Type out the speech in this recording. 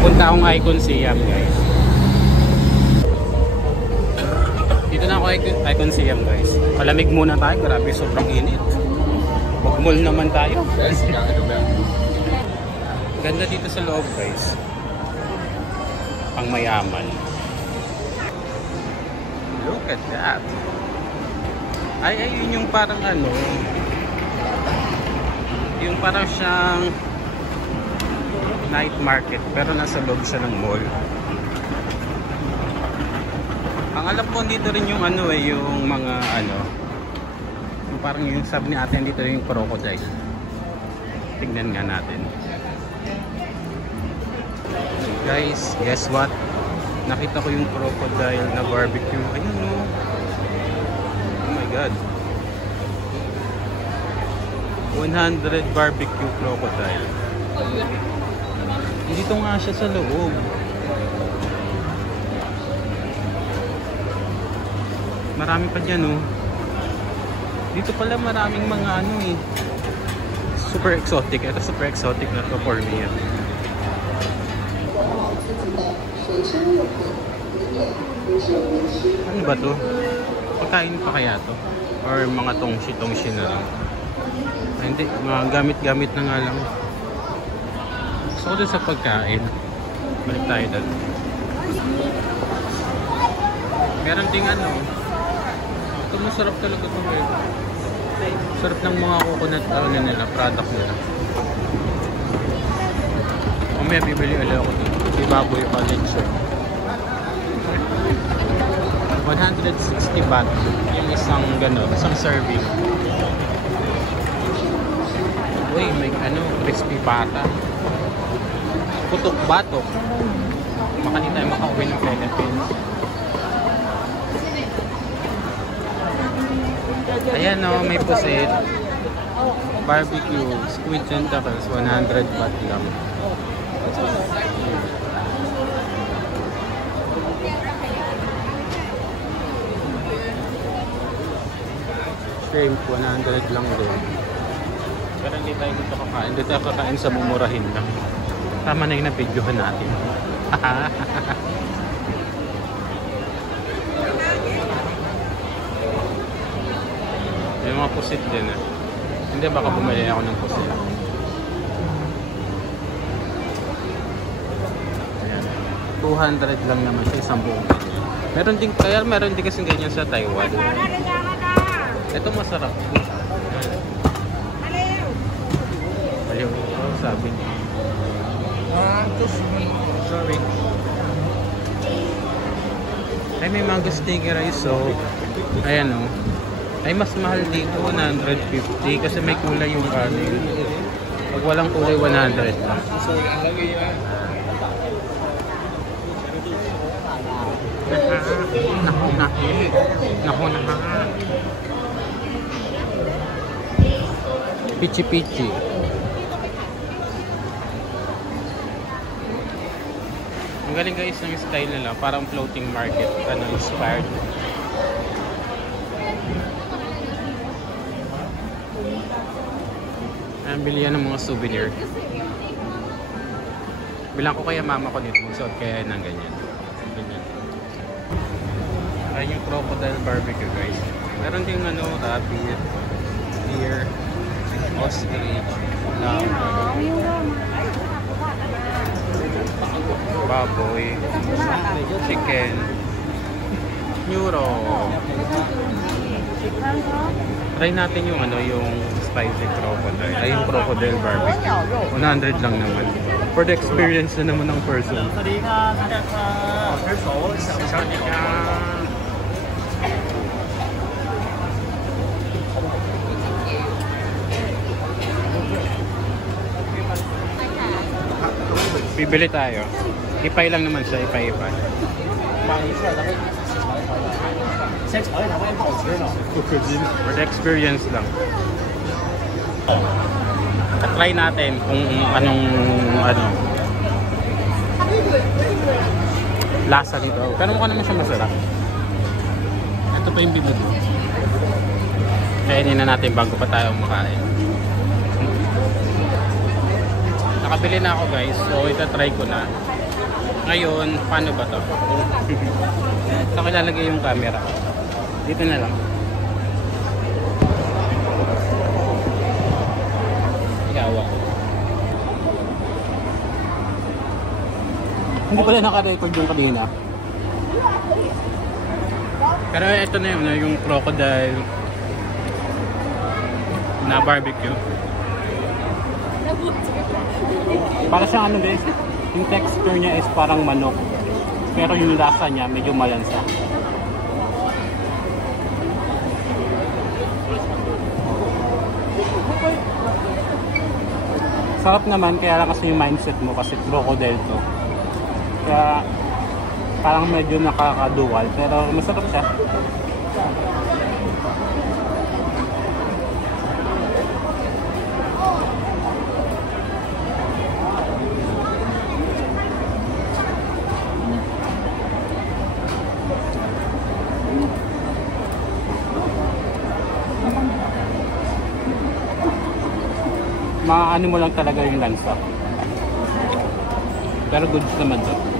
Papunta akong Icon Siam, guys. Dito na ako Icon Siam, guys. Malamig muna tayo, grabe sobrang init. Mag-mall naman tayo. Ganda dito sa loob, guys. Pang mayaman. Look at that. Ay, yun yung parang ano, yung parang siyang night market pero nasa loob siya ng mall. Ang alam ko dito rin yung ano yung mga ano, yung parang yung sabi ni ate dito rin yung crocodile. Tingnan nga natin. Guys, guess what? Nakita ko yung crocodile na barbecue. Ayun no. Oh my god. 100 barbecue crocodile. Dito nga siya sa loob. Marami pa dyan oh. Dito pala maraming mga ano eh. Super exotic. Ito super exotic na to for me. Ano ba to? Pagkain pa kaya to? Or mga tongshi na lang? Ay, hindi, mga gamit-gamit na nga lang. Gusto ko dun sa pagkain. Balik tayo doon. Meron ding ano. Ito masarap talaga ito eh. Sarap ng mga coconut nila, product nila. Mamaya bibili ulit ako dito. Si Baboy College. 160 baht yung isang gano'n, isang serving. Uy, may ano, crispy pata. Putok batok. Baka hindi tayo makauwi ng Philippines. Ayan o, may pusit. Barbecue, squid tentacles, 100 baht lang. Shrimp, 100 lang din. Pero hindi tayo dito kakain. Dito tayo kakain sa mumurahin lang. Tama na yung na-videohan natin. May mga pusit din eh. Hindi, baka bumili ako ng pusit. Ayan. 200 lang naman siya, isang buong. Meron din kasing ganyan sa Taiwan. Ito masarap. Ayaw. Oh, sabi niya. Sorry. Ay, may mango sticky rice. So, ayan o. Ay, mas mahal dito. 150. Kasi may kulay yung kanin. Pag walang kulay, 100 lang. Naku. Pichi-pichi. Ang galing guys ng style nila, parang floating market, ano, inspired. Ayan, bili yan ng mga souvenir. Bilang ko kaya mama ko dito, magsuot kaya ng ganyan. Ayan yung crocodile barbecue guys. Meron din ano, rabbit, deer, ostrich, lamb, baboy, chicken, euro. Try natin yung ano, yung spicy crocodile. Ay, yung crocodile barbecue. 100 lang naman. For the experience na naman ng person. Bibili tayo. Ipay lang naman siya, ipay-ipay. For the experience lang. Try natin kung anong lasa dito. Pero mukha naman siya masarap. Ito pa yung bibudo. Kainin na natin bago pa tayo makain. nakabili na ako guys. So itatry ko na. Ngayon, paano ba to? Saan ko ilalagay yung camera? Dito na lang. Igawa ko. Hindi pala naka-record yung kanina. Pero ito na yun, yung crocodile na barbecue. Para siyang ano guys, yung texture niya is parang manok. Pero yung lasa niya medyo malansa. Sarap naman, kaya lang kasi yung mindset mo kasi crocodile to. Kaya parang medyo nakakaduwal, pero masarap siya. Maaano mo lang talaga yung lansa. Pero goods naman to.